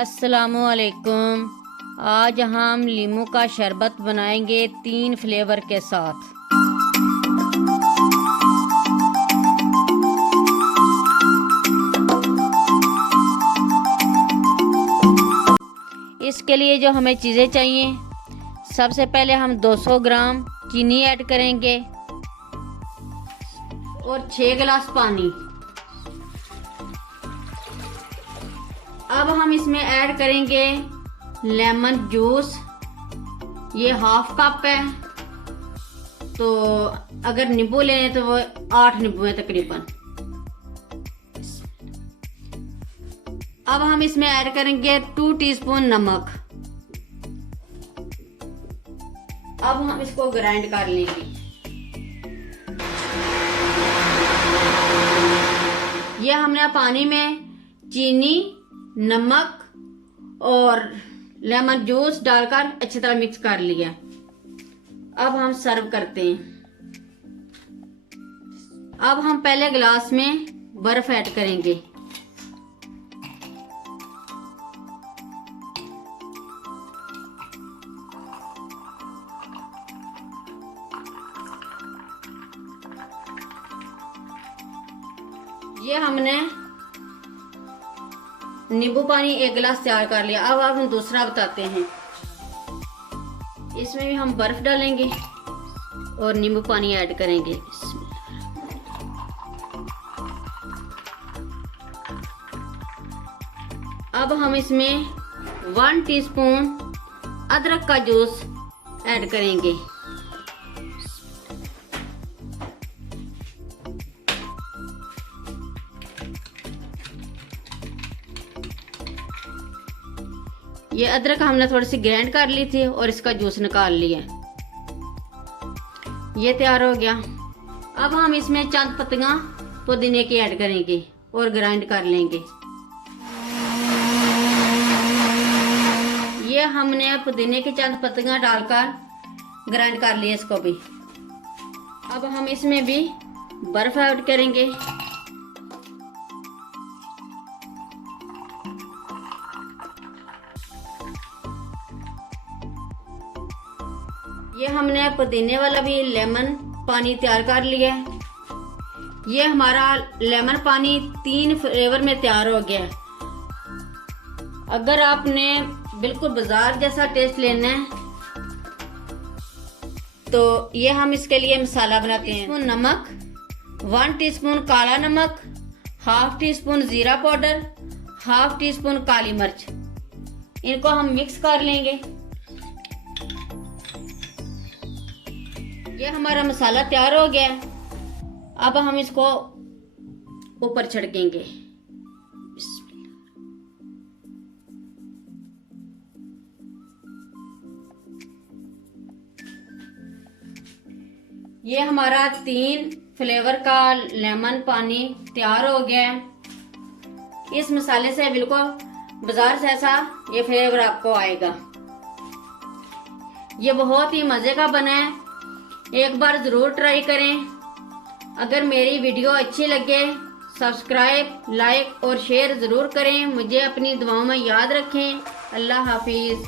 अस्सलामुअलैकुम। आज हम लीमू का शरबत बनाएंगे 3 फ्लेवर के साथ। इसके लिए जो हमें चीज़ें चाहिए, सबसे पहले हम 200 ग्राम चीनी ऐड करेंगे और 6 गिलास पानी। अब हम इसमें ऐड करेंगे लेमन जूस, ये हाफ कप है, तो अगर नींबू लें तो वो 8 नींबू है तकरीबन। अब हम इसमें ऐड करेंगे 2 टीस्पून नमक। अब हम इसको ग्राइंड कर लेंगे। ये हमने पानी में चीनी, नमक और लेमन जूस डालकर अच्छी तरह मिक्स कर लिया। अब हम सर्व करते हैं। अब हम पहले गिलास में बर्फ ऐड करेंगे। ये हमने नींबू पानी 1 गिलास तैयार कर लिया। अब हम दूसरा बताते हैं। इसमें भी हम बर्फ डालेंगे और नींबू पानी ऐड करेंगे। अब हम इसमें 1 टीस्पून अदरक का जूस ऐड करेंगे। ये अदरक हमने थोड़ी सी ग्राइंड कर ली थी और इसका जूस निकाल लिया। ये तैयार हो गया। अब हम इसमें चंद पत्तियां पुदीने की ऐड करेंगे और ग्राइंड कर लेंगे। ये हमने पुदीने की चंद पत्तियां डालकर ग्राइंड कर लिया इसको भी। अब हम इसमें भी बर्फ ऐड करेंगे। ये हमने पुदीने वाला भी लेमन पानी तैयार कर लिया है। ये हमारा लेमन पानी 3 फ्लेवर में तैयार हो गया है। अगर आपने बिल्कुल बाजार जैसा टेस्ट लेना है तो ये हम इसके लिए मसाला बनाते हैं। नमक, 1 टीस्पून काला नमक, हाफ टीस्पून जीरा पाउडर, हाफ टीस्पून काली मिर्च। इनको हम मिक्स कर लेंगे। ये हमारा मसाला तैयार हो गया। अब हम इसको ऊपर छिड़केंगे। ये हमारा 3 फ्लेवर का लेमन पानी तैयार हो गया है। इस मसाले से बिल्कुल बाजार जैसा ये फ्लेवर आपको आएगा। ये बहुत ही मजे का बना है, एक बार जरूर ट्राई करें। अगर मेरी वीडियो अच्छी लगे सब्सक्राइब, लाइक और शेयर जरूर करें। मुझे अपनी दुआओं में याद रखें। अल्लाह हाफिज।